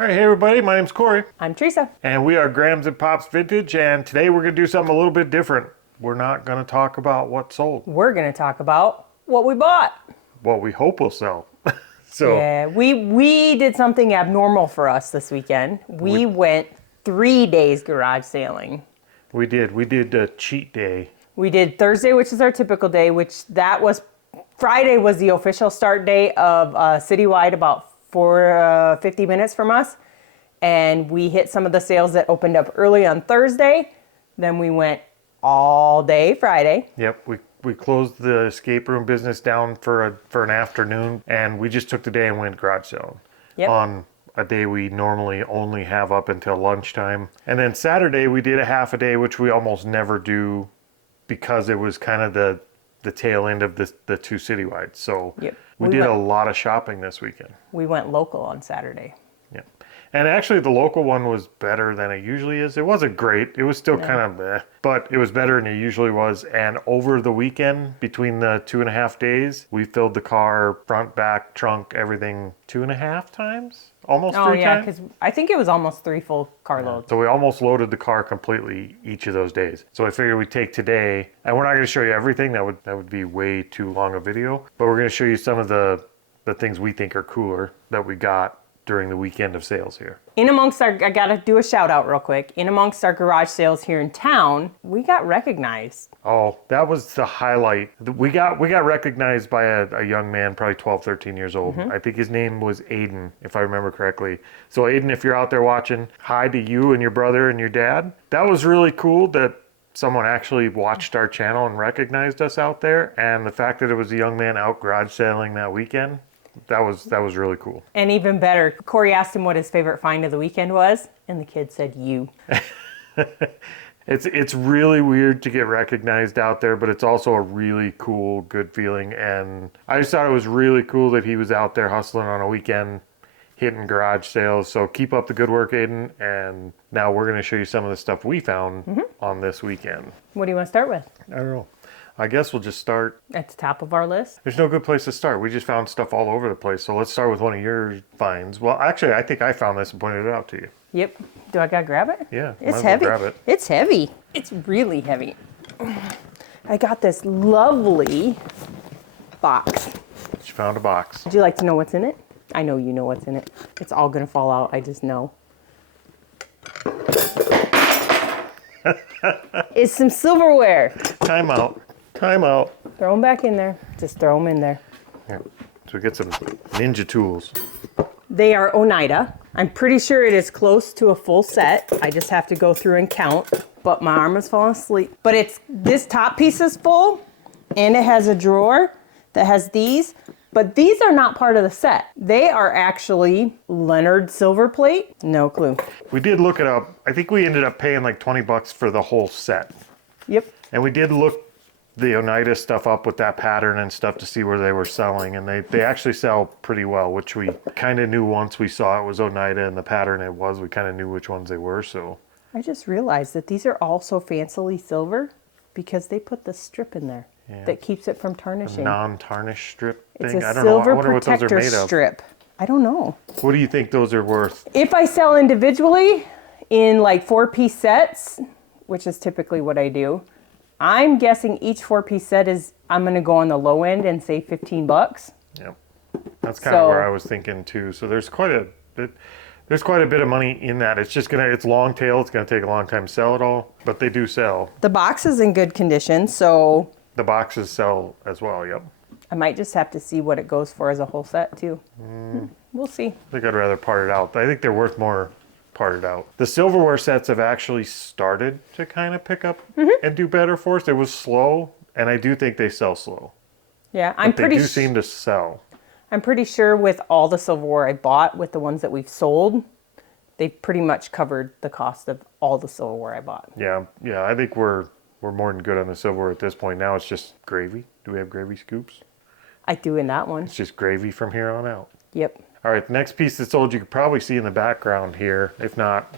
All right, hey everybody, my name's Corey. I'm Teresa. And we are Grams and Pops Vintage, and today we're going to do something a little bit different. We're not going to talk about what sold. We're going to talk about what we bought. What we hope will sell. Yeah, we did something abnormal for us this weekend. We went 3 days garage sailing. We did a cheat day. We did Thursday, which is our typical day, Friday was the official start day of Citywide, about 50 minutes from us. And we hit some of the sales that opened up early on Thursday. Then we went all day Friday. Yep, we closed the escape room business down for an afternoon, and we just took the day and went garage selling. Yep. On a day we normally only have up until lunchtime. And then Saturday we did a half a day, which we almost never do because it was kind of the tail end of the two citywides. So yep. we did a lot of shopping this weekend. We went local on Saturday. Yeah. And actually the local one was better than it usually is. It wasn't great. It was still kind of meh, but it was better than it usually was. And over the weekend, between the 2.5 days, we filled the car, front, back, trunk, everything 2.5 times? Almost 3 times? Oh yeah, because I think it was almost 3 full carloads. So we almost loaded the car completely each of those days. So I figured we'd take today, and we're not going to show you everything. That would be way too long a video. But we're going to show you some of the things we think are cooler that we got during the weekend of sales here. I gotta do a shout out real quick. In amongst our garage sales here in town, we got recognized. Oh, that was the highlight. We got recognized by a young man, probably 12, 13 years old. Mm-hmm. I think his name was Aiden, if I remember correctly. So Aiden, if you're out there watching, hi to you and your brother and your dad. That was really cool that someone actually watched our channel and recognized us out there. And the fact that it was a young man out garage selling that weekend, that was really cool. And even better, Corey asked him what his favorite find of the weekend was, and the kid said you. It's really weird to get recognized out there, but it's also a really cool, good feeling. And I just thought it was really cool that he was out there hustling on a weekend, hitting garage sales. So keep up the good work, Aiden. And now we're going to show you some of the stuff we found on this weekend. What do you want to start with? I don't know. I guess we'll just start at the top of our list. There's no good place to start. We just found stuff all over the place. So let's start with one of your finds. Well, actually, I think I found this and pointed it out to you. Yep. Do I gotta grab it? Yeah. It's heavy. Grab it. It's heavy. It's really heavy. I got this lovely box. You found a box. Would you like to know what's in it? I know you know what's in it. It's all gonna fall out. I just know. It's some silverware. Time out. Throw them back in there. Just throw them in there. Here. So we get some ninja tools. They are Oneida. I'm pretty sure it is close to a full set. I just have to go through and count, but my arm is falling asleep. But this top piece is full, and it has a drawer that has these, but these are not part of the set. They are actually Leonard silver plate. No clue. We did look it up. I think we ended up paying like $20 for the whole set. Yep. And we did look the Oneida stuff up with that pattern and stuff to see where they were selling, and they actually sell pretty well, which we kind of knew once we saw it was Oneida and the pattern it was. We kind of knew which ones they were. So I just realized that these are also fancily silver because they put the strip in there that keeps it from tarnishing. A non-tarnish strip thing. It's a I don't know. I silver wonder what those are protector made of. strip. I don't know. What do you think those are worth? If I sell individually in like 4-piece sets, which is typically what I do, I'm guessing each 4-piece set I'm going to go on the low end and say $15. Yep. That's kind of where I was thinking too. So there's quite a bit of money in that. It's long tail. It's going to take a long time to sell it all, but they do sell. The box is in good condition, so the boxes sell as well. Yep. I might just have to see what it goes for as a whole set too. We'll see. I think I'd rather part it out. I think they're worth more parted out. The silverware sets have actually started to kind of pick up and do better for us. It was slow, and I do think they sell slow. Yeah, they do seem to sell. I'm pretty sure with all the silverware I bought, with the ones that we've sold, they've pretty much covered the cost of all the silverware I bought. Yeah. I think we're more than good on the silverware at this point. Now it's just gravy. Do we have gravy scoops? I do in that one. It's just gravy from here on out. Yep. All right, the next piece that's sold, you could probably see in the background here. If not,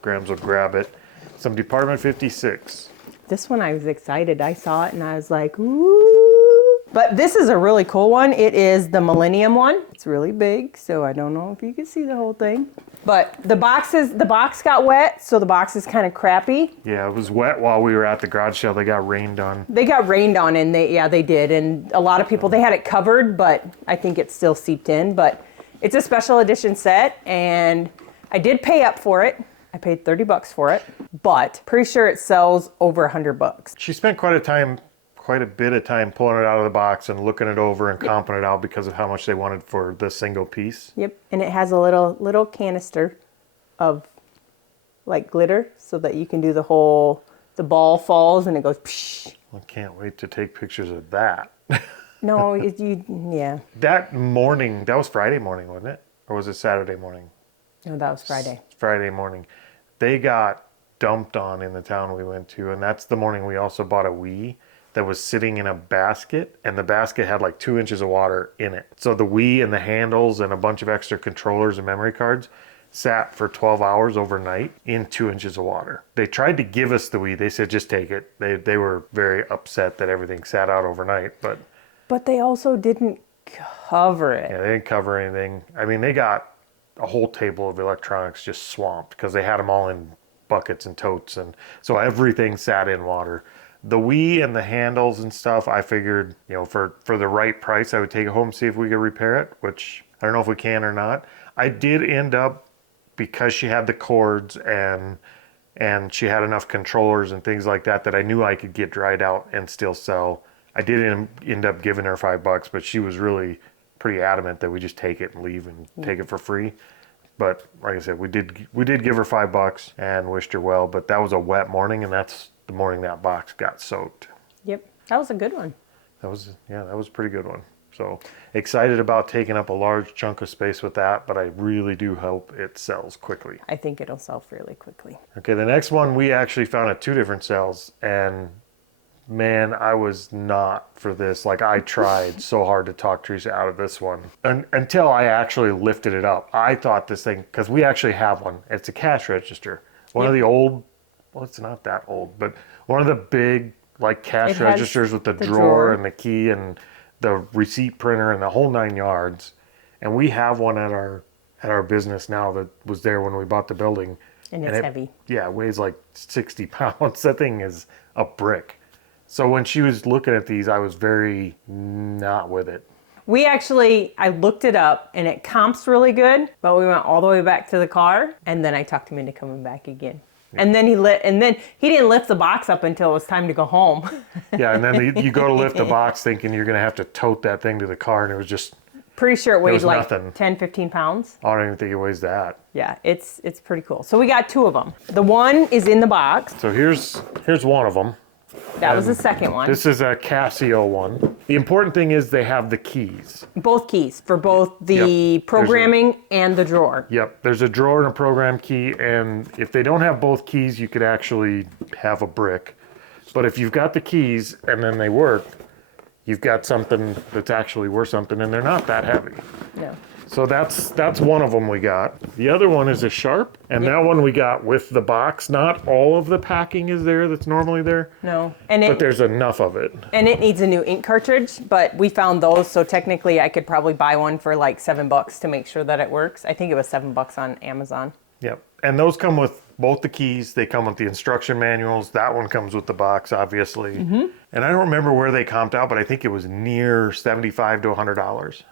Grams will grab it. Some Department 56. This one I was excited. I saw it and I was like, ooh. But this is a really cool one. It is the Millennium one. It's really big, so I don't know if you can see the whole thing. But the box got wet, so the box is kind of crappy. Yeah, it was wet while we were at the garage sale. They got rained on. They got rained on, and they did. And a lot of people, they had it covered, but I think it's still seeped in. But it's a special edition set, and I did pay up for it. I paid $30 for it, but pretty sure it sells over $100. She spent quite a bit of time pulling it out of the box and looking it over and comping it out because of how much they wanted for the single piece. Yep, and it has a little canister of like glitter so that you can do the ball falls and it goes psh. I can't wait to take pictures of that. No, yeah. That morning, that was Friday morning, wasn't it? Or was it Saturday morning? No, that was Friday. Friday morning. They got dumped on in the town we went to, and that's the morning we also bought a Wii that was sitting in a basket, and the basket had like 2 inches of water in it. So the Wii and the handles and a bunch of extra controllers and memory cards sat for 12 hours overnight in 2 inches of water. They tried to give us the Wii. They said, just take it. They were very upset that everything sat out overnight, but they also didn't cover it. Yeah, they didn't cover anything. I mean, they got a whole table of electronics just swamped because they had them all in buckets and totes, and so everything sat in water. The Wii and the handles and stuff, I figured, for the right price, I would take it home and see if we could repair it, which I don't know if we can or not. I did end up, because she had the cords and she had enough controllers and things like that I knew I could get dried out and still sell. I did end up giving her $5, but she was really pretty adamant that we just take it and leave and take it for free. But like I said, we did give her $5 and wished her well, but that was a wet morning, and that's the morning that box got soaked. Yep, that was a good one. That was a pretty good one. So excited about taking up a large chunk of space with that, but I really do hope it sells quickly. I think it'll sell fairly quickly. Okay, the next one we actually found at 2 different sales, and man, I was not for this. Like, I tried so hard to talk Teresa out of this one. Until I actually lifted it up. I thought this thing, because we actually have one. It's a cash register. One of the old, well, it's not that old, but one of the big, like, cash registers with the drawer and the key and the receipt printer and the whole 9 yards. And we have one at our business now that was there when we bought the building. And it's heavy. Yeah, it weighs like 60 pounds. That thing is a brick. So when she was looking at these, I was very not with it. I looked it up, and it comps really good, but we went all the way back to the car, and then I talked him into coming back again. Yeah. And then he didn't lift the box up until it was time to go home. Yeah, and then you go to lift the box thinking you're going to have to tote that thing to the car, and it was just... Pretty sure it weighed like nothing. 10, 15 pounds. I don't even think it weighs that. Yeah, it's pretty cool. So we got 2 of them. The one is in the box. So here's one of them. That was the second one. This is a Casio one. The important thing is they have the keys. Both keys for both the programming and the drawer. Yep, there's a drawer and a program key, and if they don't have both keys, you could actually have a brick. But if you've got the keys and then they work, you've got something that's actually worth something, and they're not that heavy. No. So that's one of them we got. The other one is a Sharp, and that one we got with the box. Not all of the packing is there that's normally there. No. But there's enough of it. And it needs a new ink cartridge, but we found those, so technically I could probably buy one for like $7 to make sure that it works. I think it was $7 on Amazon. Yep. And those come with both the keys. They come with the instruction manuals. That one comes with the box, obviously. Mm-hmm. And I don't remember where they comped out, but I think it was near $75 to $100.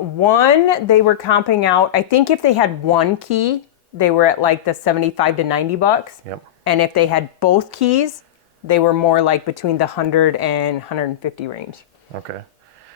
One, they were comping out, I think if they had one key, they were at like the $75 to $90. Yep. And if they had both keys, they were more like between the 100 and 150 range. Okay.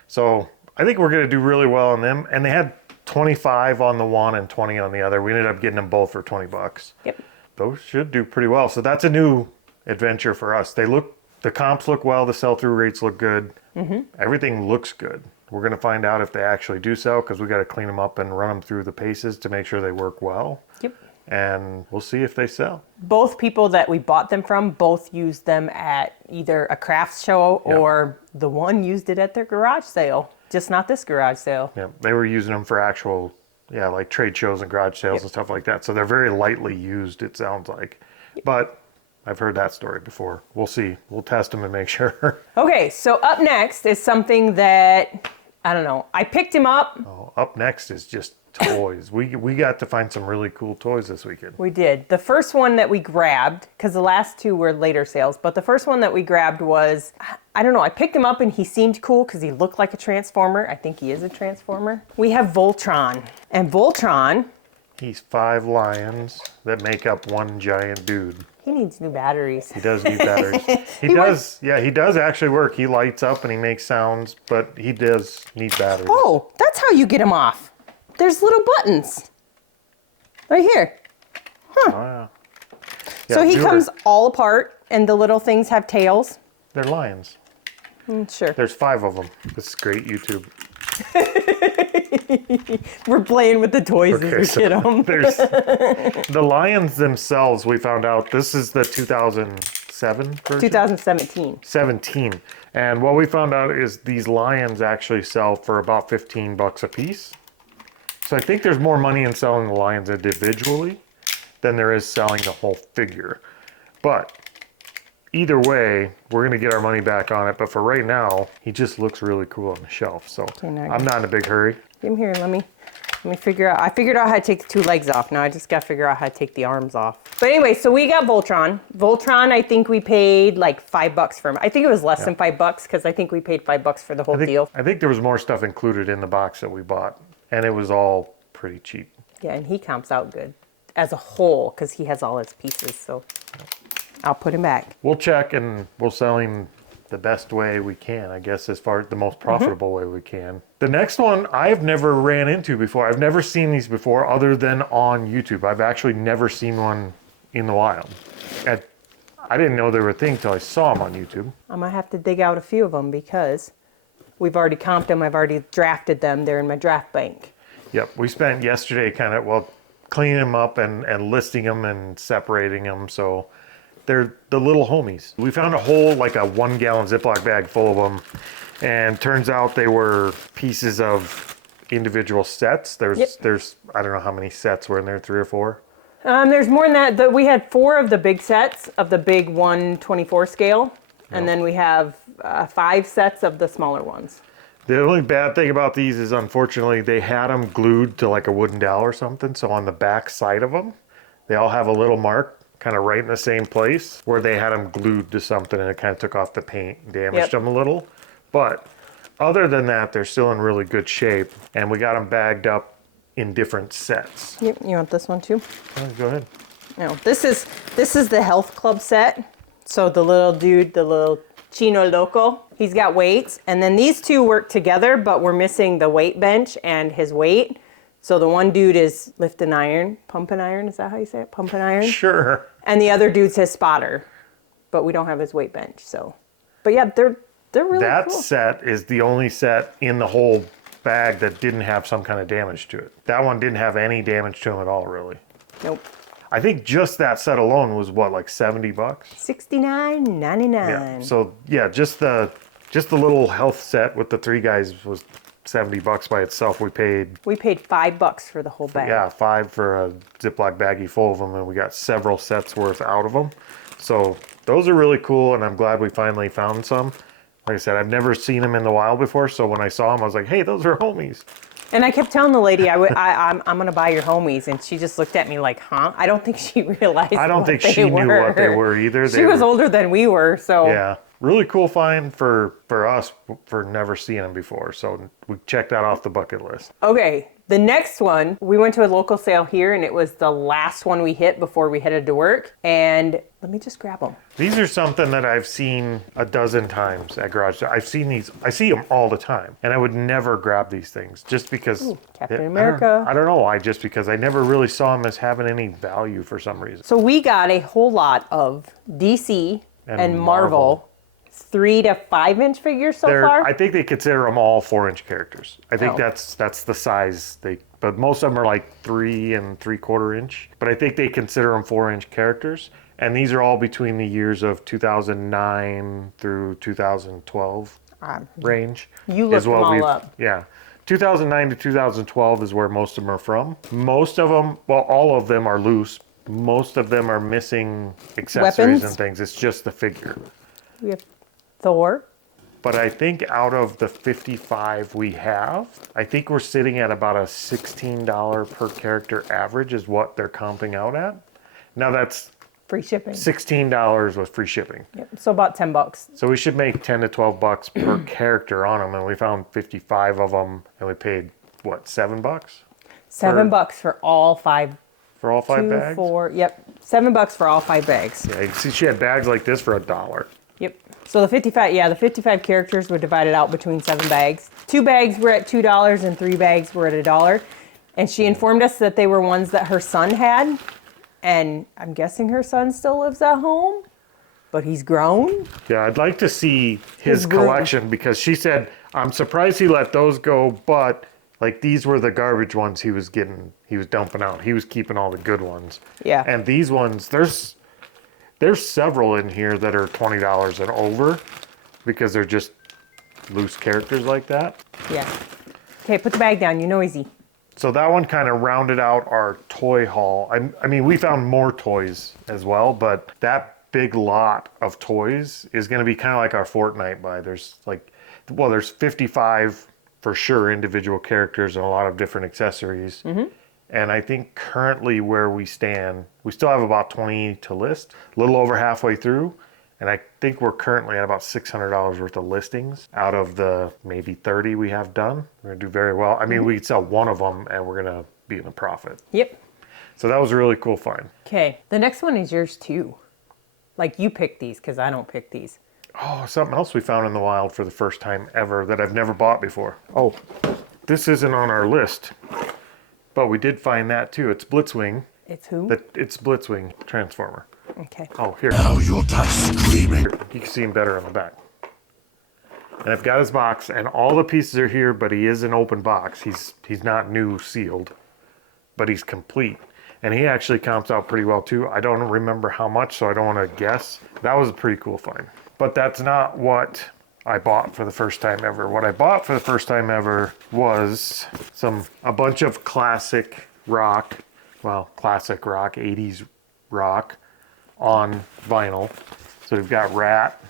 So I think we're going to do really well on them. And they had 25 on the one and 20 on the other. We ended up getting them both for $20. Yep. Those should do pretty well. So that's a new adventure for us. The comps look well. The sell-through rates look good. Mm-hmm. Everything looks good. We're going to find out if they actually do sell, because we got to clean them up and run them through the paces to make sure they work well. Yep. And we'll see if they sell. Both people that we bought them from both used them at either a crafts show or the one used it at their garage sale. Just not this garage sale. Yeah, they were using them for actual, like trade shows and garage sales and stuff like that. So they're very lightly used, it sounds like. Yep. But I've heard that story before. We'll see. We'll test them and make sure. Okay, so up next is something that, I don't know, I picked him up. Oh, up next is just toys. We got to find some really cool toys this weekend. We did. The first one that we grabbed, because the last two were later sales, but the first one that we grabbed was, I don't know, I picked him up and he seemed cool because he looked like a Transformer. I think he is a Transformer. We have Voltron. And Voltron... He's 5 lions that make up one giant dude. He needs new batteries. He does need batteries. He does, yeah, he does actually work. He lights up and he makes sounds, but he does need batteries. Oh, that's how you get him off. There's little buttons. Right here. Huh. Oh, yeah. So Yeah, he comes all apart and the little things have tails. They're lions. Sure. There's 5 of them. This is great YouTube. We're playing with the toys as we So get them. there's the lions themselves. We found out this is the 2007 version. 2017. 17. And what we found out is these lions actually sell for about $15 a piece. So I think there's more money in selling the lions individually than there is selling the whole figure. But either way, we're going to get our money back on it. But for right now, he just looks really cool on the shelf. So I'm not in a big hurry. Give him here. Let me figure out. I figured out how to take the 2 legs off. Now I just got to figure out how to take the arms off. But anyway, so we got Voltron. Voltron, I think we paid like $5 for him. I think it was less than $5 because I think we paid $5 for the whole deal. I think there was more stuff included in the box that we bought. And it was all pretty cheap. Yeah, and he comps out good as a whole because he has all his pieces. So I'll put him back. We'll check and we'll sell him the best way we can, I guess, as far as the most profitable way we can. The next one I've never ran into before. I've never seen these before other than on YouTube. I've actually never seen one in the wild. I didn't know they were a thing until I saw them on YouTube. I might have to dig out a few of them because we've already comped them. I've already drafted them. They're in my draft bank. Yep, we spent yesterday kind of, cleaning them up and listing them and separating them. So they're the little homies. We found a whole, like a 1-gallon Ziploc bag full of them. And turns out they were pieces of individual sets. There's I don't know how many sets were in there, 3 or 4. There's more than that. We had 4 of the big sets of the big 1/24 scale. And then we have 5 sets of the smaller ones. The only bad thing about these is, unfortunately, they had them glued to like a wooden dowel or something. So on the back side of them, they all have a little mark kind of right in the same place where they had them glued to something and it kind of took off the paint and damaged them a little. But other than that, they're still in really good shape. And we got them bagged up in different sets. Yep. You want this one too? Go ahead. No, this is the health club set. So the little dude, the little Chino Loco, he's got weights. And then these 2 work together, but we're missing the weight bench and his weight. So the one dude is lifting iron, pumping iron. Is that how you say it? Pumping iron? Sure. And the other dude's his spotter. But we don't have his weight bench. So, but yeah, they're really that cool. That set is the only set in the whole bag that didn't have some kind of damage to it. That one didn't have any damage to him at all, really. Nope. I think just that set alone was what, like $70? $69.99. Yeah. So yeah, just the little health set with the 3 guys was $70 by itself. We paid $5 for the whole bag. Yeah, 5 for a Ziploc baggie full of them, and we got several sets worth out of them. So those are really cool, and I'm glad we finally found some. Like I said, I've never seen them in the wild before, so when I saw them, I was like, hey, those are homies. And I kept telling the lady, I'm going to buy your homies. And she just looked at me like, huh? I don't think she realized I don't think she knew what they were either. She was older than we were, so. Yeah. Really cool find for us for never seeing them before. So we checked that off the bucket list. Okay. The next one, we went to a local sale here, and it was the last one we hit before we headed to work. And let me just grab them. These are something that I've seen a dozen times at garage sales. I've seen these. I see them all the time, and I would never grab these things just because. Ooh, Captain America. I don't know why. Just because I never really saw them as having any value for some reason. So we got a whole lot of DC and Marvel 3 to 5 inch figures so far. I think they consider them all 4-inch characters. I think that's the size but most of them are like 3 3/4 inch. But I think they consider them 4-inch characters. And these are all between the years of 2009 through 2012 range. You looked them all up. Yeah. 2009 to 2012 is where most of them are from. Most of them, well, all of them are loose. Most of them are missing accessories and things. It's just the figure. We have Thor, But I think out of the 55 we have, I think we're sitting at about a $16 per character average is what they're comping out at. Now that's Free shipping. $16 with free shipping. Yep. So about $10. So we should make 10 to 12 bucks per character on them, and we found 55 of them, and we paid what, $7? $7 for all 5. For all 5 2, bags? 4. Yep. $7 for all 5 bags. Yeah, you can see she had bags like this for $1. Yep. So the 55 characters were divided out between 7 bags. 2 bags were at $2 and 3 bags were at $1. And she informed us that they were ones that her son had. And I'm guessing her son still lives at home, but he's grown. Yeah, I'd like to see his collection because she said, I'm surprised he let those go, but like these were the garbage ones he was dumping out. He was keeping all the good ones. Yeah. And these ones, there's several in here that are $20 and over because they're just loose characters like that. Yeah. Okay, put the bag down. You're noisy. So that one kind of rounded out our toy haul. I mean, we found more toys as well, but that big lot of toys is going to be kind of like our Fortnite buy. There's 55 for sure individual characters and a lot of different accessories. Mm-hmm. And I think currently where we stand, we still have about 20 to list, a little over halfway through. And I think we're currently at about $600 worth of listings out of the maybe 30 we have done. We're going to do very well. I mean, we could sell one of them and we're going to be in a profit. Yep. So that was a really cool find. Okay. The next one is yours too. Like you picked these because I don't pick these. Oh, something else we found in the wild for the first time ever that I've never bought before. Oh, this isn't on our list, but we did find that too. It's Blitzwing. It's who? It's Blitzwing Transformer. Okay. Oh, here. Now you'll die screaming. You can see him better on the back. And I've got his box, and all the pieces are here, but he is an open box. He's not new sealed, but he's complete. And he actually comps out pretty well too. I don't remember how much, so I don't want to guess. That was a pretty cool find. But that's not what I bought for the first time ever. What I bought for the first time ever was a bunch of classic rock, 80s rock on vinyl. So we've got Rat,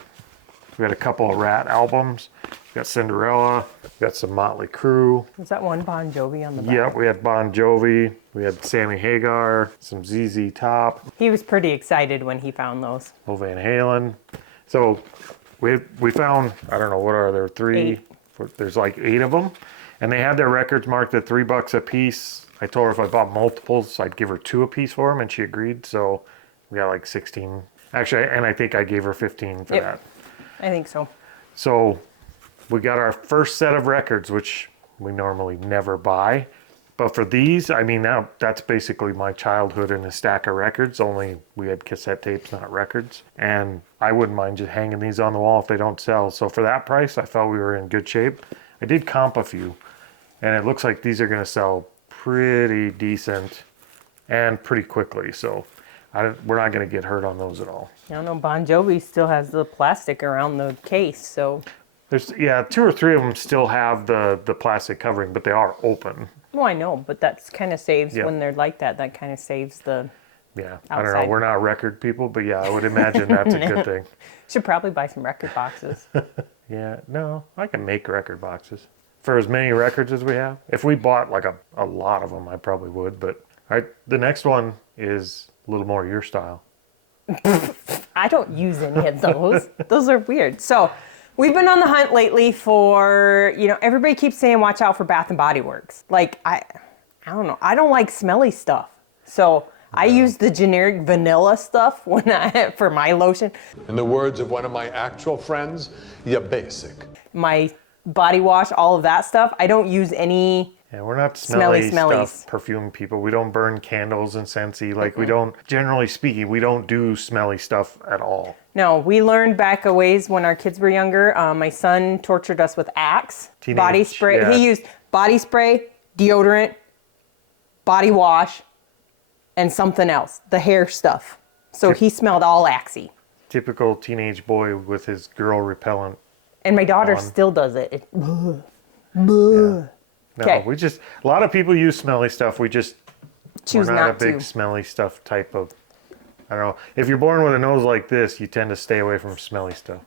we've got a couple of Rat albums, we've got Cinderella, we've got some Motley Crue. Was that one Bon Jovi on the back? Yeah, we had Bon Jovi, we had Sammy Hagar, some ZZ Top. He was pretty excited when he found those. Van Halen. So we found, I don't know, what are there, 3? There's like 8 of them. And they had their records marked at $3 a piece. I told her if I bought multiples, I'd give her 2 a piece for them, and she agreed. So we got like 16. Actually, and I think I gave her 15 for that. I think so. So we got our first set of records, which we normally never buy. But for these, I mean, now that's basically my childhood in a stack of records, only we had cassette tapes, not records. And I wouldn't mind just hanging these on the wall if they don't sell. So for that price, I felt we were in good shape. I did comp a few, and it looks like these are going to sell pretty decent and pretty quickly. So we're not going to get hurt on those at all. I don't know, Bon Jovi still has the plastic around the case, so. There's 2 or 3 of them still have the plastic covering, but they are open. Well, I know, but that's kind of saves when they're like that. That kind of saves the Yeah, outside. I don't know. We're not record people, but yeah, I would imagine that's a good thing. Should probably buy some record boxes. Yeah, no, I can make record boxes for as many records as we have. If we bought like a lot of them, I probably would. But all right, the next one is a little more your style. I don't use any of those. Those are weird. So we've been on the hunt lately for, everybody keeps saying watch out for Bath and Body Works. Like, I don't know. I don't like smelly stuff. So I use the generic vanilla stuff for my lotion. In the words of one of my actual friends, you're basic. My body wash, all of that stuff. I don't use any. Yeah, we're not smelly smellies. stuff perfume people. We don't burn candles and scentsy. Like we don't, generally speaking, we don't do smelly stuff at all. No, we learned back a ways when our kids were younger. My son tortured us with Axe body spray. Yeah. He used body spray, deodorant, body wash, and something else, the hair stuff. So he smelled all Axey. Typical teenage boy with his girl repellent. And my daughter on. still does it. No, Okay. a lot of people use smelly stuff. We're Choose not not a big to. smelly stuff type of, I don't know. If you're born with a nose like this, you tend to stay away from smelly stuff.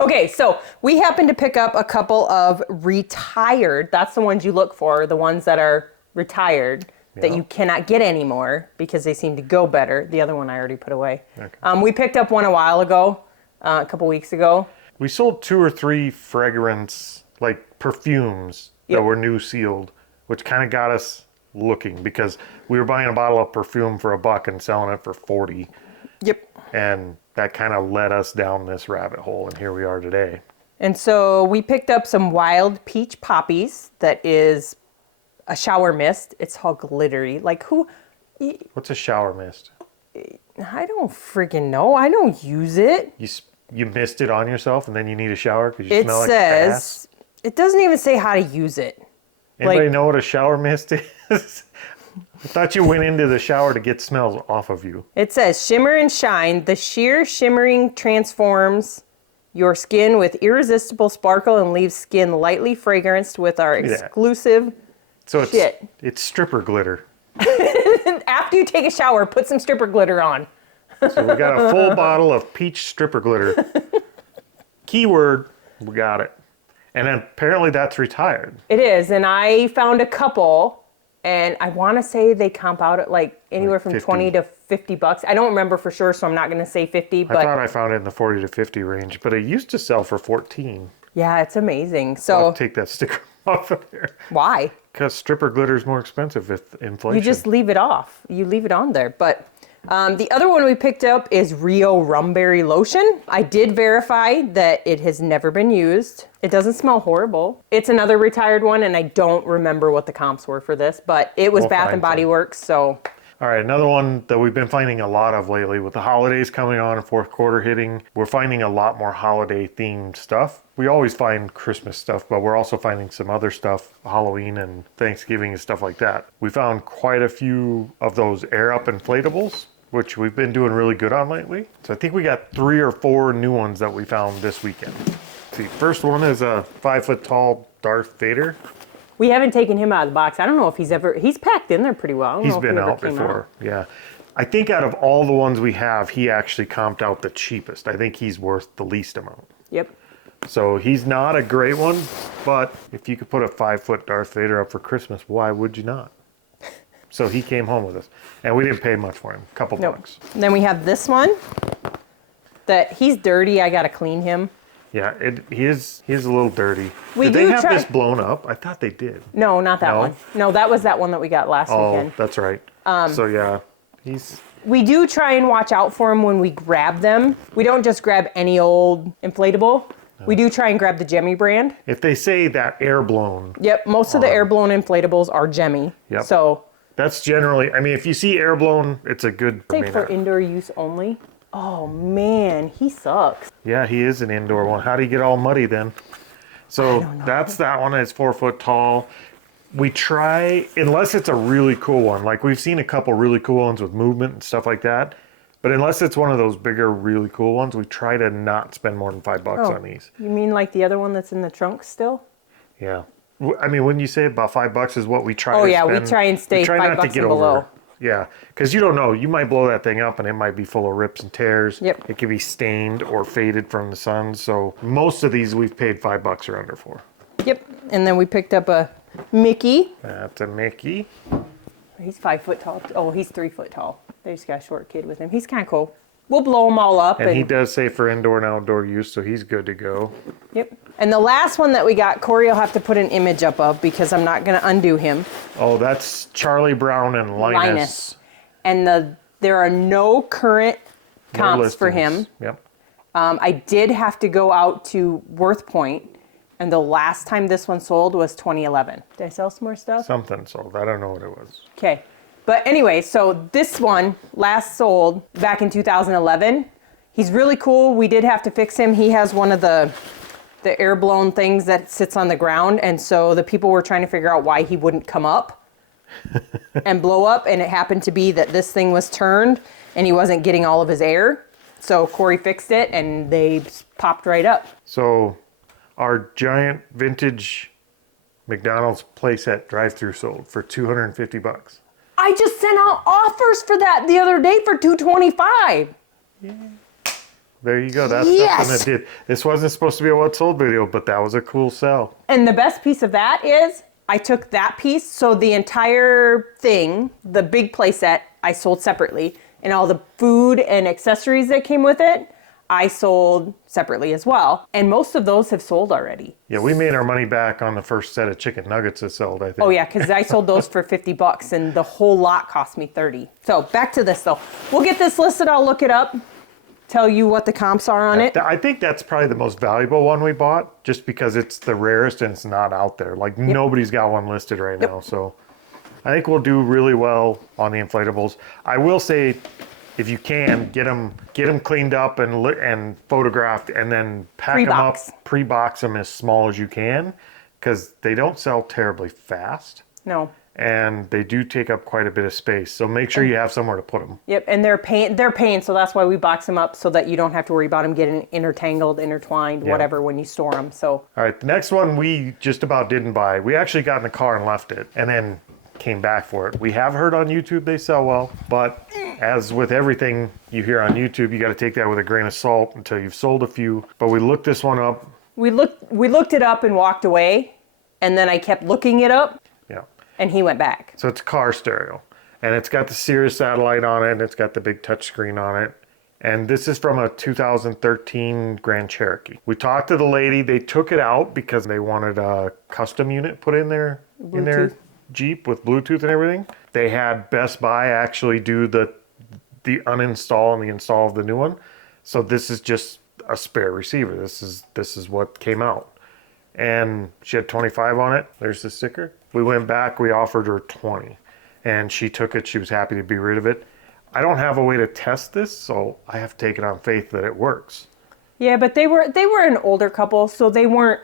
Okay, so we happened to pick up a couple of retired. That's the ones you look for, the ones that are retired that you cannot get anymore because they seem to go better. The other one I already put away. Okay. We picked up one a while ago, a couple weeks ago. We sold 2 or 3 fragrance, like perfumes that were new sealed, which kind of got us looking because we were buying a bottle of perfume for $1 and selling it for 40. Yep. And that kind of led us down this rabbit hole, and here we are today. And so we picked up some wild peach poppies. That is a shower mist. It's all glittery. Like who? What's a shower mist? I don't freaking know. I don't use it. You mist it on yourself, and then you need a shower because you smell like says, ass? It doesn't even say how to use it. Anybody know what a shower mist is? I thought you went into the shower to get smells off of you. It says, shimmer and shine. The sheer shimmering transforms your skin with irresistible sparkle and leaves skin lightly fragranced with our exclusive shit. It's stripper glitter. After you take a shower, put some stripper glitter on. So we got a full bottle of peach stripper glitter. Keyword, we got it. And then apparently that's retired. It is, and I found a couple, and I want to say they comp out at like anywhere from 20 to $50. I don't remember for sure, so I'm not going to say 50. But I thought I found it in the 40 to 50 range, but it used to sell for 14. Yeah, it's amazing. So I'll take that sticker off of there. Why? Because stripper glitter is more expensive with inflation. You just leave it off. You leave it on there. But the other one we picked up is Rio Rumberry Lotion. I did verify that it has never been used. It doesn't smell horrible. It's another retired one, and I don't remember what the comps were for this, but it was Bath and Body Works, so. All right, another one that we've been finding a lot of lately with the holidays coming on and fourth quarter hitting, we're finding a lot more holiday themed stuff. We always find Christmas stuff, but we're also finding some other stuff, Halloween and Thanksgiving and stuff like that. We found quite a few of those air up inflatables, which we've been doing really good on lately. So I think we got 3 or 4 new ones that we found this weekend. Let's see, first one is a 5-foot tall Darth Vader. We haven't taken him out of the box. I don't know if he's packed in there pretty well. He's been out before, yeah. I think out of all the ones we have, he actually comped out the cheapest. I think he's worth the least amount. Yep. So he's not a great one, but if you could put a 5-foot Darth Vader up for Christmas, why would you not? So he came home with us, and we didn't pay much for him, a couple bucks. And then we have this one that he's dirty. I got to clean him. Yeah, he is a little dirty. Did they have this blown up? I thought they did. No, not that one. No, that was that one that we got last weekend. Oh, that's right. So yeah, we do try and watch out for him when we grab them. We don't just grab any old inflatable. No. We do try and grab the Gemmy brand. If they say that air blown. Yep, most of the air blown inflatables are Gemmy. Yep. So that's generally, I mean, if you see air blown, it's a good. Say for indoor use only. Oh man, he sucks. Yeah, he is an indoor one. How do you get all muddy then? So that's that one. It's 4 foot tall. We try, unless it's a really cool one, like we've seen a couple really cool ones with movement and stuff like that. But unless it's one of those bigger, really cool ones, we try to not spend more than $5 on these. You mean like the other one that's in the trunk still? Yeah. I mean, when you say about $5 is what we try to spend. Oh yeah, we try and stay $5 and below. Yeah, because you don't know. You might blow that thing up and it might be full of rips and tears. Yep. It could be stained or faded from the sun. So most of these we've paid $5 or under for. Yep. And then we picked up a Mickey. That's a Mickey. He's 5 foot tall. Oh, he's 3 foot tall. They just got a short kid with him. He's kind of cool. We'll blow them all up. And he does say for indoor and outdoor use, so he's good to go. Yep. And the last one that we got, Corey will have to put an image up of because I'm not going to undo him. Oh, that's Charlie Brown and Linus. And there are no current comps for him. Yep. I did have to go out to Worth Point, and the last time this one sold was 2011. Did I sell some more stuff? Something sold. I don't know what it was. Okay. But anyway, so this one last sold back in 2011. He's really cool. We did have to fix him. He has one of the air blown things that sits on the ground. And so the people were trying to figure out why he wouldn't come up and blow up. And it happened to be that this thing was turned and he wasn't getting all of his air. So Corey fixed it and they popped right up. So our giant vintage McDonald's playset drive-thru sold for $250. I just sent out offers for that the other day for $225. Yeah. there you go. That's Yes! something that did. This wasn't supposed to be a what sold video, but that was a cool sell. And the best piece of that is I took that piece, so the entire thing, the big play set, I sold separately, and all the food and accessories that came with it, I sold separately as well. And most of those have sold already. Yeah, we made our money back on the first set of chicken nuggets that sold, I think. Oh yeah, because I sold those for $50 and the whole lot cost me $30. So back to this though. We'll get this listed, I'll look it up, tell you what the comps are on it. I think that's probably the most valuable one we bought, just because it's the rarest and it's not out there. Like nobody's got one listed right now, so I think we'll do really well on the inflatables. I will say, if you can, get them cleaned up and photographed, and then pack them up, pre-box them as small as you can, because they don't sell terribly fast. No. And they do take up quite a bit of space, so make sure you have somewhere to put them. Yep, and they're paying, so that's why we box them up, so that you don't have to worry about them getting intertwined, whatever, when you store them. So. All right, the next one we just about didn't buy. We actually got in the car and left it, and then came back for it. We have heard on YouTube they sell well, but as with everything you hear on YouTube, you got to take that with a grain of salt until you've sold a few. But we looked this one up. We looked it up and walked away, and then I kept looking it up. Yeah. And he went back. So it's a car stereo, and it's got the Sirius satellite on it, and it's got the big touchscreen on it. And this is from a 2013 Grand Cherokee. We talked to the lady. They took it out because they wanted a custom unit put in their Jeep with Bluetooth and everything. They had Best Buy actually do the uninstall and the install of the new one. So this is just a spare receiver. This is what came out. And she had 25 on it. There's the sticker. We went back, we offered her 20. And she took it. She was happy to be rid of it. I don't have a way to test this, so I have to take it on faith that it works. Yeah, but they were an older couple, so they weren't.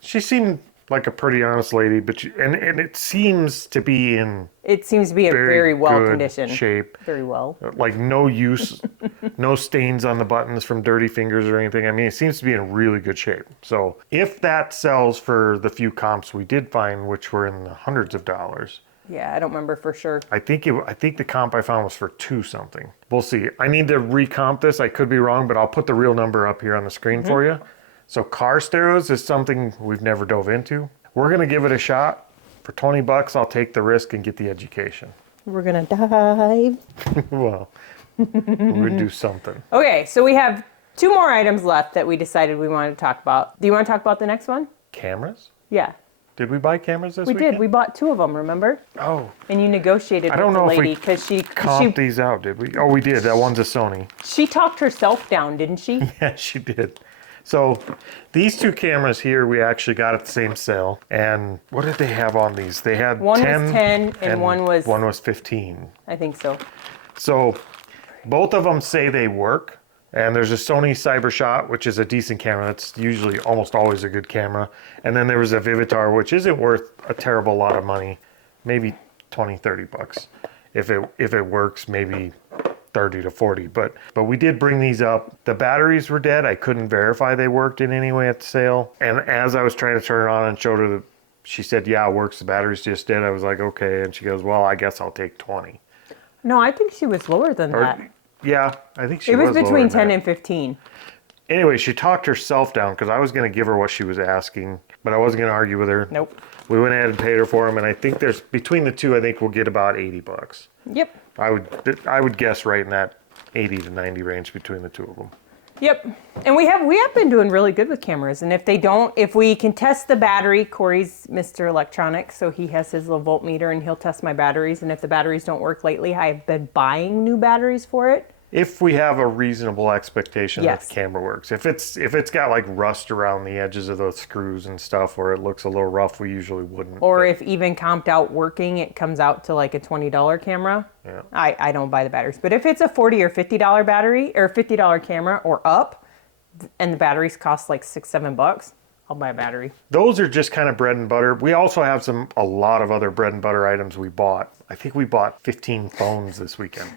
She seemed like a pretty honest lady, but and it seems to be in. It seems to be in very well good condition. Shape. Very well. Like no use, no stains on the buttons from dirty fingers or anything. I mean, it seems to be in really good shape. So if that sells for the few comps we did find, which were in the hundreds of dollars. Yeah, I don't remember for sure. I think the comp I found was for 2 something. We'll see. I need to recomp this. I could be wrong, but I'll put the real number up here on the screen for you. So car stereos is something we've never dove into. We're going to give it a shot. For $20, I'll take the risk and get the education. We're going to dive. Well, we're going to do something. Okay, so we have 2 more items left that we decided we wanted to talk about. Do you want to talk about the next one? Cameras? Yeah. Did we buy cameras this weekend? We did. We bought 2 of them, remember? Oh. And you negotiated with the lady because she comped these out, did we? Oh, we did. That one's a Sony. She talked herself down, didn't she? Yeah, she did. So these 2 cameras here we actually got at the same sale. And what did they have on these? They had one 10 was 10 and one was 15. I think so. So both of them say they work. And there's a Sony CyberShot, which is a decent camera. That's usually almost always a good camera. And then there was a Vivitar, which isn't worth a terrible lot of money. Maybe $20-$30. If it works, maybe 30 to 40. But we did bring these up. The batteries were dead. I couldn't verify they worked in any way at the sale. And as I was trying to turn it on and showed her, she said, yeah, it works. The battery's just dead. I was like, okay. And she goes, well, I guess I'll take 20. No, I think she was lower than that. Yeah, I think she was. It was between 10 and 15. Anyway, she talked herself down because I was going to give her what she was asking, but I wasn't going to argue with her. Nope. We went ahead and paid her for them, and I think there's between the 2, I think we'll get about $80. Yep. I would guess right in that 80 to 90 range between the 2 of them. Yep. And we have been doing really good with cameras. And if we can test the battery, Corey's Mr. Electronics, so he has his little voltmeter and he'll test my batteries. And if the batteries don't work lately, I've been buying new batteries for it. If we have a reasonable expectation that Yes. the camera works. If it's got like rust around the edges of those screws and stuff, or it looks a little rough, we usually wouldn't. Or if even comped out working, it comes out to like a $20 camera. Yeah. I don't buy the batteries. But if it's a $40 or $50 battery or $50 camera or up, and the batteries cost like $6-7, I'll buy a battery. Those are just kind of bread and butter. We also have a lot of other bread and butter items we bought. I think we bought 15 phones this weekend.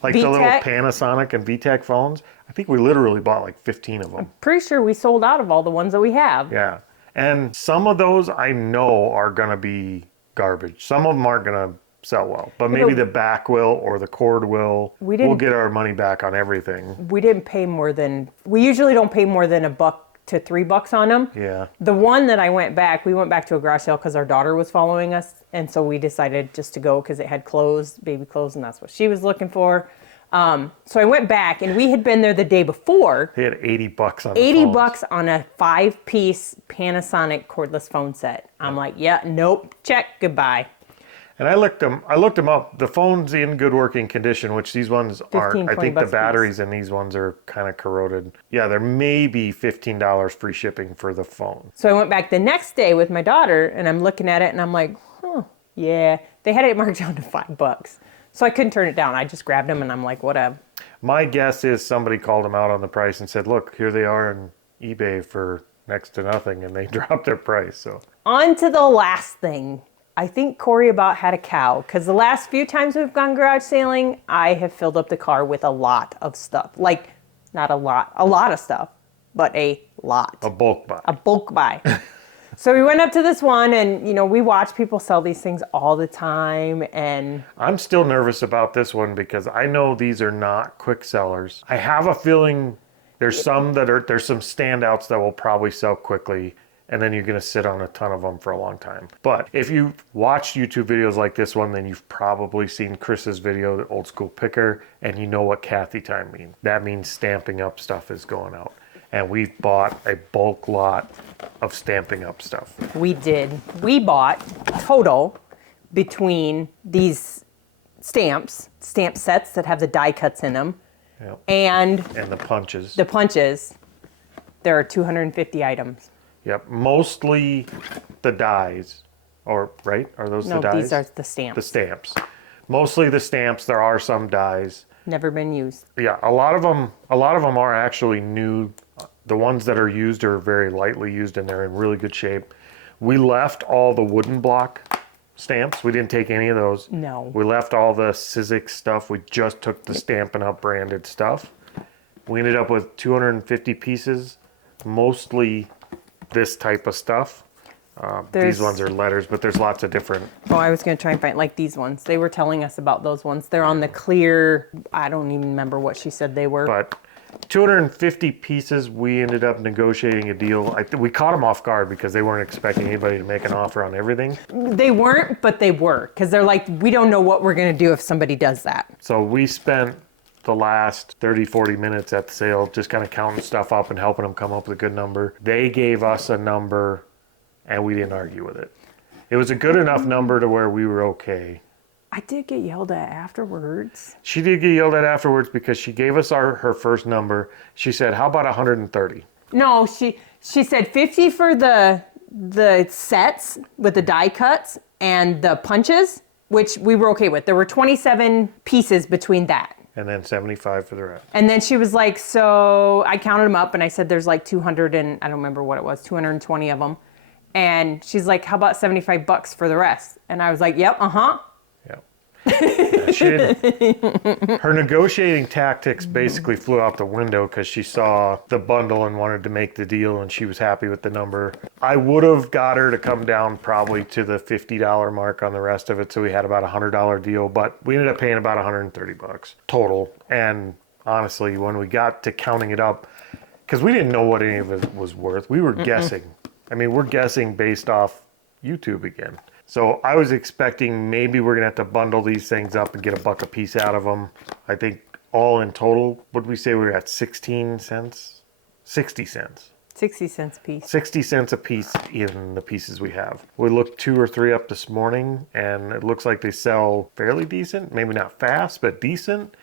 Like the little Panasonic and VTech phones. I think we literally bought like 15 of them. Pretty sure we sold out of all the ones that we have. Yeah. And some of those I know are going to be garbage. Some of them aren't going to sell well. But maybe the back will or the cord will. We'll get our money back on everything. We didn't pay more than, we usually don't pay more than $1 to $3 on them. Yeah. The one that we went back to a garage sale because our daughter was following us. And so we decided just to go because it had clothes, baby clothes, and that's what she was looking for. So I went back and we had been there the day before. They had $80 on the $80 on a 5-piece Panasonic cordless phone set. I'm like, yeah, nope, check, goodbye. And I looked them up. The phone's in good working condition, which these ones aren't. I think the batteries in these ones are kind of corroded. Yeah, there may be $15 free shipping for the phone. So I went back the next day with my daughter and I'm looking at it and I'm like, yeah. They had it marked down to $5. So I couldn't turn it down. I just grabbed them and I'm like, whatever. My guess is somebody called them out on the price and said, look, here they are on eBay for next to nothing, and they dropped their price. So on to the last thing. I think Corey about had a cow because the last few times we've gone garage sailing, I have filled up the car with a lot of stuff. Like, not a lot of stuff, but a lot. A bulk buy. A bulk buy. So we went up to this one and, we watch people sell these things all the time. And I'm still nervous about this one because I know these are not quick sellers. I have a feeling there's some standouts that will probably sell quickly. And then you're going to sit on a ton of them for a long time. But if you've watched YouTube videos like this one, then you've probably seen Chris's video, the old school picker, and you know what Kathy time means. That means stamping up stuff is going out. And we've bought a bulk lot of stamping up stuff. We did. We bought total between these stamp sets that have the die cuts in them, Yep. and the punches. The punches. There are 250 items. Yep, mostly the dies, right? Are those the dies? No, these are the stamps. The stamps. Mostly the stamps. There are some dies. Never been used. Yeah, a lot of them are actually new. The ones that are used are very lightly used and they're in really good shape. We left all the wooden block stamps. We didn't take any of those. No. We left all the Sizzix stuff. We just took the Stampin' Up branded stuff. We ended up with 250 pieces, mostly this type of stuff. These ones are letters, but there's lots of different. Oh, I was going to try and find like these ones. They were telling us about those ones. They're on the clear. I don't even remember what she said they were. But 250 pieces, we ended up negotiating a deal. We caught them off guard because they weren't expecting anybody to make an offer on everything. They weren't, but they were. Because they're like, we don't know what we're going to do if somebody does that. So we spent the last 30, 40 minutes at the sale just kind of counting stuff up and helping them come up with a good number. They gave us a number and we didn't argue with it. It was a good enough number to where we were okay. I did get yelled at afterwards. She did get yelled at afterwards because she gave us her first number. She said, how about 130? No, she said 50 for the sets with the die cuts and the punches, which we were okay with. There were 27 pieces between that. And then 75 for the rest. And then she was like, so I counted them up and I said there's like 200 and I don't remember what it was, 220 of them. And she's like, how about $75 for the rest? And I was like, yep, Yep. Her negotiating tactics basically flew out the window because she saw the bundle and wanted to make the deal and she was happy with the number. I would have got her to come down probably to the $50 mark on the rest of it, so we had about a $100 deal, but we ended up paying about $130 total. And honestly, when we got to counting it up, because we didn't know what any of it was worth, we were guessing. I mean, we're guessing based off YouTube again. So I was expecting maybe we're going to have to bundle these things up and get $1 a piece out of them. I think all in total, what did we say we were at, 16 cents? 60 cents. 60 cents a piece. 60 cents a piece in the pieces we have. We looked 2 or 3 up this morning and it looks like they sell fairly decent, maybe not fast, but decent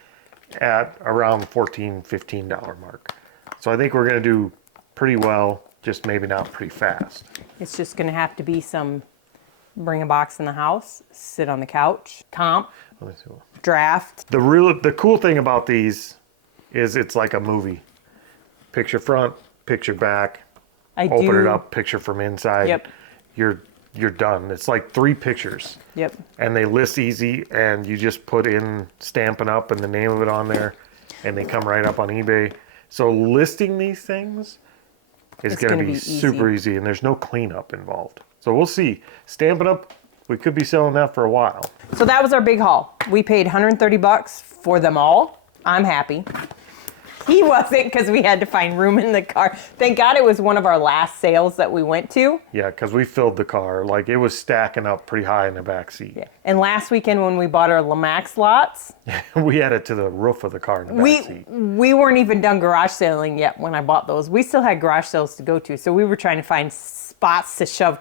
at around $14, $15 mark. So I think we're going to do pretty well, just maybe not pretty fast. It's just going to have to be some bring a box in the house, sit on the couch, comp, draft. The cool thing about these is it's like a movie. Picture front, picture back, open it up, picture from inside. Yep. You're done. It's like 3 pictures. Yep. And they list easy and you just put in Stampin' Up and the name of it on there and they come right up on eBay. So listing these things is going to be super easy and there's no cleanup involved. So we'll see. Stampin' Up we could be selling that for a while. So that was our big haul. We paid 130 bucks for them all. I'm happy. He wasn't, because we had to find room in the car. Thank God it was one of our last sales that we went to. Yeah, because we filled the car. Like, it was stacking up pretty high in the back seat. Yeah. And last weekend when we bought our Lamax lots, We had it to the roof of the car in the back seat. we weren't even done garage selling yet when I bought those. We still had garage sales to go to. So we were trying to find spots to shove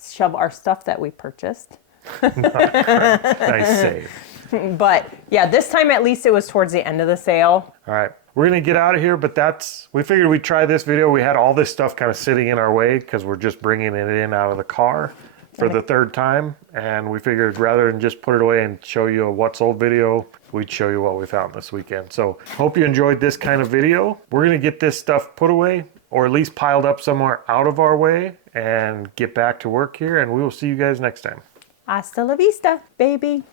shove our stuff that we purchased. Nice save. But yeah, this time at least it was towards the end of the sale. All right, we're gonna get out of here, but we figured we'd try this video. We had all this stuff kind of sitting in our way because we're just bringing it in out of the car for the third time. And we figured rather than just put it away and show you a what sold video, we'd show you what we found this weekend. So hope you enjoyed this kind of video. We're gonna get this stuff put away, or at least piled up somewhere out of our way, and get back to work here. And we will see you guys next time. Hasta la vista, baby.